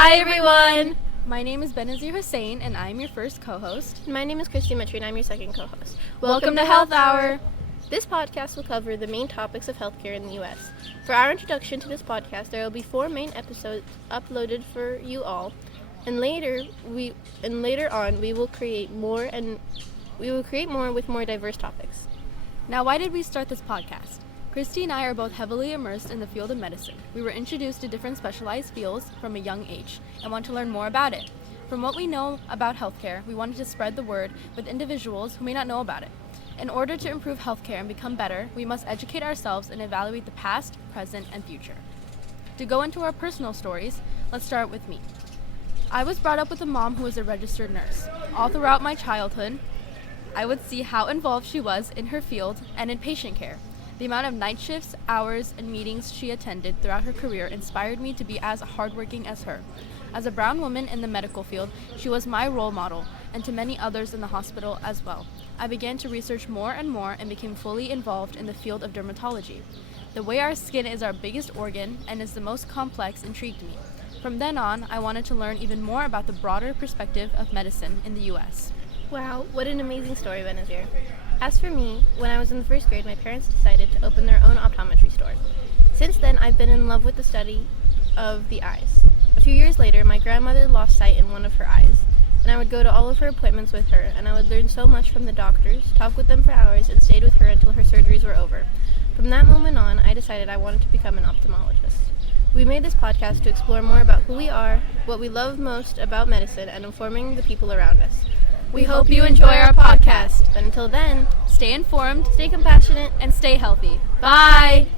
Hi everyone! My name is Benazir Christy, and I'm your first co-host. My name is Christy and I'm your second co-host. Welcome to Health Hour! This podcast will cover the main topics of healthcare in the U.S. For our introduction to this podcast, there will be 4 main episodes uploaded for you all, and later on we will create more with more diverse topics. Now, why did we start this podcast? Christy and I are both heavily immersed in the field of medicine. We were introduced to different specialized fields from a young age and want to learn more about it. From what we know about healthcare, we wanted to spread the word with individuals who may not know about it. In order to improve healthcare and become better, we must educate ourselves and evaluate the past, present, and future. To go into our personal stories, let's start with me. I was brought up with a mom who was a registered nurse. All throughout my childhood, I would see how involved she was in her field and in patient care. The amount of night shifts, hours, and meetings she attended throughout her career inspired me to be as hardworking as her. As a brown woman in the medical field, she was my role model, and to many others in the hospital as well. I began to research more and more and became fully involved in the field of dermatology. The way our skin is our biggest organ and is the most complex intrigued me. From then on, I wanted to learn even more about the broader perspective of medicine in the U.S. Wow, what an amazing story, Benazir. As for me, when I was in the first grade, my parents decided to open their own optometry store. Since then, I've been in love with the study of the eyes. A few years later, my grandmother lost sight in one of her eyes, and I would go to all of her appointments with her, and I would learn so much from the doctors, talk with them for hours, and stayed with her until her surgeries were over. From that moment on, I decided I wanted to become an ophthalmologist. We made this podcast to explore more about who we are, what we love most about medicine, and informing the people around us. We hope you enjoy our podcast. But until then, stay informed, stay compassionate, and stay healthy. Bye!